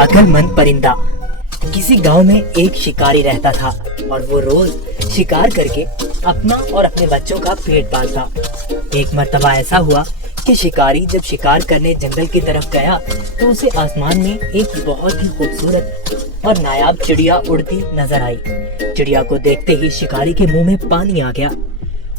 अक्लमंद परिंदा। किसी गांव में एक शिकारी रहता था और वो रोज शिकार करके अपना और अपने बच्चों का पेट पालता। एक मर्तबा ऐसा हुआ कि शिकारी जब शिकार करने जंगल की तरफ गया तो उसे आसमान में एक बहुत ही खूबसूरत और नायाब चिड़िया उड़ती नजर आई। चिड़िया को देखते ही शिकारी के मुंह में पानी आ गया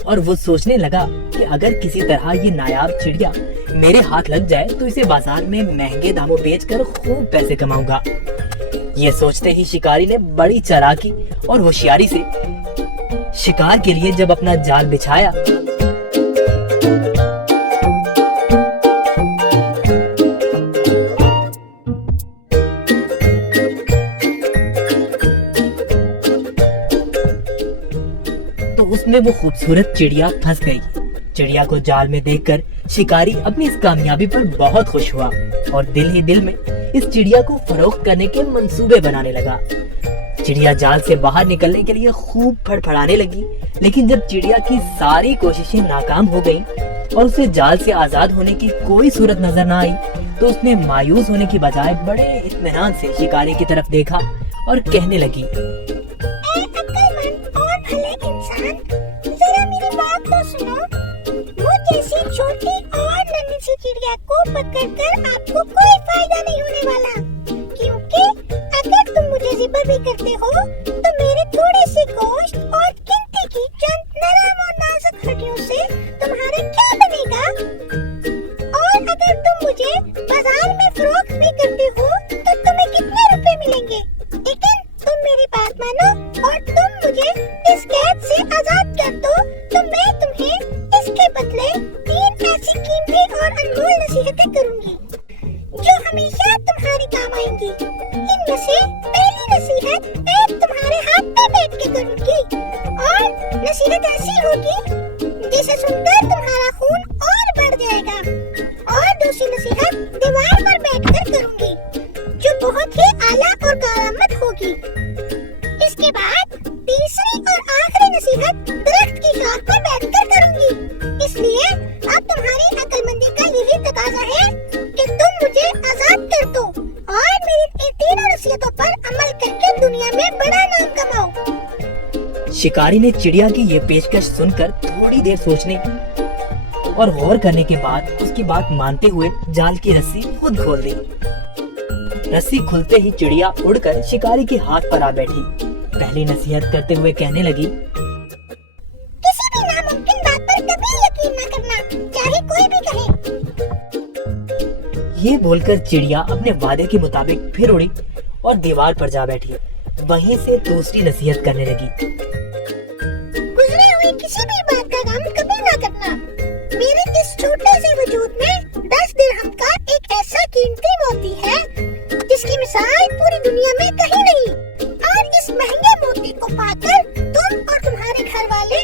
और वो सोचने लगा कि अगर किसी तरह ये नायाब चिड़िया मेरे हाथ लग जाए तो इसे बाजार में महंगे दामों बेचकर खूब पैसे कमाऊंगा। ये सोचते ही शिकारी ने बड़ी चालाकी और होशियारी से शिकार के लिए जब अपना जाल बिछाया तो उसमें वो खूबसूरत चिड़िया फंस गई। चिड़िया को जाल में देखकर शिकारी अपनी इस कामयाबी पर बहुत खुश हुआ और दिल ही दिल में इस चिड़िया को फरोख्त करने के मंसूबे बनाने लगा। चिड़िया जाल से बाहर निकलने के लिए खूब फड़फड़ाने लगी, लेकिन जब चिड़िया की सारी कोशिशें नाकाम हो गईं और उसे जाल से आजाद होने की कोई सूरत नजर न आई तो उसने मायूस होने की बजाय बड़े इत्मीनान से शिकारी की तरफ देखा और कहने लगी, जरा मेरी बात तो सुनो। मुझ जैसी छोटी और नन्ही सी चिड़िया को पकड़कर आपको कोई फायदा नहीं होने वाला, क्योंकि अगर तुम मुझे ज़िबा भी करते हो तो मेरे थोड़े से गोश्त और गिनती की चंद नरम और नाजुक हड्डियों से तुम्हारा क्या बनेगा। और अगर तुम मुझे बाजार में फरोख्त भी करते हो तो तुम्हें कितने रुपए मिलेंगे। लेकिन तुम मेरी बात मानो और तुम मुझे इस कैद से आजाद कर दो तो मैं तुम्हें इसके बदले 3 ऐसी कीमती और अनमोल नसीहतें करूंगी जो हमेशा तुम्हारे काम आएंगी। इनमें से पहली नसीहत मैं तुम्हारे हाथ पे बैठ के करूंगी और नसीहत ऐसी होगी जिसे सुनकर तुम्हारा खून और बढ़ जाएगा। और दूसरी नसीहत दीवार पर बैठकर करूंगी जो बहुत ही आला और करामत होगी। इसके बाद तीसरी और आखिरी नसीहत दरख्त की शाख पर बैठकर करूंगी। इसलिए अब तुम्हारी अक्लमंदी का यही तकाजा है कि तुम मुझे आजाद कर दो और मेरी इन तीनों नसीहतों पर अमल करके दुनिया में बड़ा नाम कमाओ। शिकारी ने चिड़िया की ये पेशकश सुनकर थोड़ी देर सोचने और गौर करने के बाद उसकी बात मानते हुए जाल की रस्सी खुद खोल दी। रस्सी खुलते ही चिड़िया उड़कर शिकारी के हाथ पर आ बैठी। पहली नसीहत करते हुए कहने लगी, किसी भी नामुमकिन बात पर कभी यकीन न करना, चाहे कोई भी कहे। ये बोलकर चिड़िया अपने वादे के मुताबिक फिर उड़ी और दीवार पर जा बैठी। वहीं से दूसरी नसीहत करने लगी, गुजरे हुए किसी भी बात का गम कभी न करना। मेरे इस छोटे से वजूद में 10 दिरहम का एक ऐसा कीमती मोती है जिसकी मिसाल पूरी दुनिया में कहीं नहीं। और इस महंगे मोती को पाकर तुम और तुम्हारे घर वाले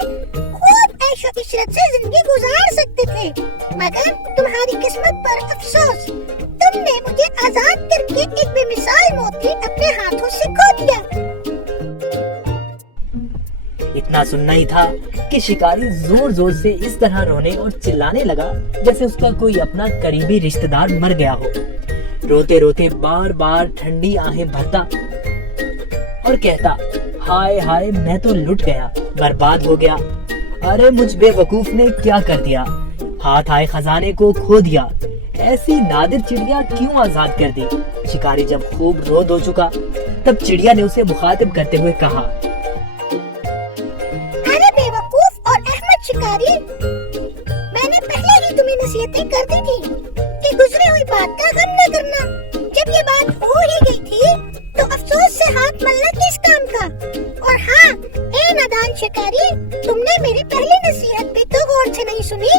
खूब ऐशो इशरत से जिंदगी गुजार सकते थे, मगर तुम्हारी किस्मत पर अफसोस, तुमने मुझे आजाद करके एक बेमिसाल मोती अपने हाथों से खो दिया। इतना सुनना ही था कि शिकारी जोर जोर से इस तरह रोने और चिल्लाने लगा जैसे उसका कोई अपना करीबी रिश्तेदार मर गया हो। रोते रोते बार बार ठंडी आहें भरता और कहता, हाय हाय मैं तो लुट गया, बर्बाद हो गया। अरे मुझ बेवकूफ ने क्या कर दिया, हाथ आए खजाने को खो दिया। ऐसी नादिर चिड़िया क्यों आजाद कर दी। शिकारी जब खूब रो धो चुका तब चिड़िया ने उसे मुखातिब करते हुए कहा, अरे बेवकूफ और अहमद शिकारी, मैंने पहले ही तुम्हें नसीहतें कर दी थी कि गुजरी हुई बात का गम न करना। जब ये बात हो ही गई थी तो अफसोस से हाथ मलना किस काम का। और हाँ, ए नादान शिकारी, तुमने मेरी पहली नसीहत भी तो गौर से नहीं सुनी।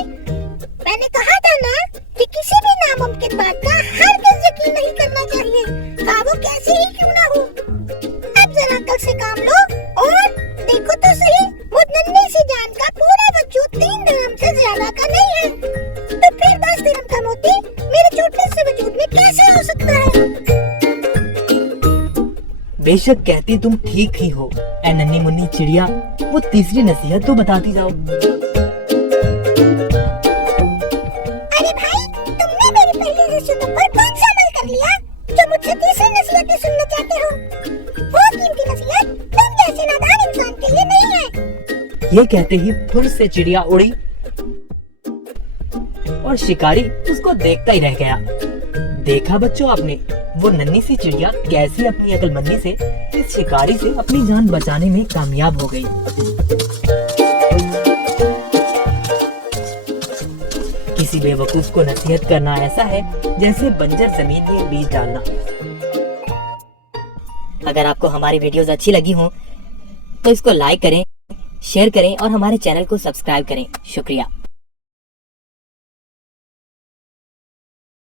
मैंने कहा था ना कि किसी भी नामुमकिन बात का हरगिज़ यकीन नहीं करना चाहिए, हाँ वो कैसी ही क्यों ना हो। अब जरा अक्ल से काम लो और देखो तो सही, मुझ नन्ही सी जान का पूरा वजूद 3 दिरहम से ज्यादा का नहीं है, तो फिर 10 दिरहम का मोती मेरे छोटे से वजूद में कैसे हो सकता है। बेशक कहती तुम ठीक ही हो ए नन्ही मुन्नी चिड़िया, वो तीसरी नसीहत तो बताती जाओ। अरे भाई, तुमने मेरी पहली नसीहतों पर कौन सा अमल कर लिया? ये कहते ही फुर से चिड़िया उड़ी और शिकारी उसको देखता ही रह गया। देखा बच्चों आपने, वो नन्ही सी चिड़िया कैसी अपनी अक्लमंदी से इस शिकारी से अपनी जान बचाने में कामयाब हो गई। किसी बेवकूफ को नसीहत करना ऐसा है जैसे बंजर जमीन में बीज डालना। अगर आपको हमारी वीडियोस अच्छी लगी हो तो इसको लाइक करें, शेयर करें और हमारे चैनल को सब्सक्राइब करें। शुक्रिया।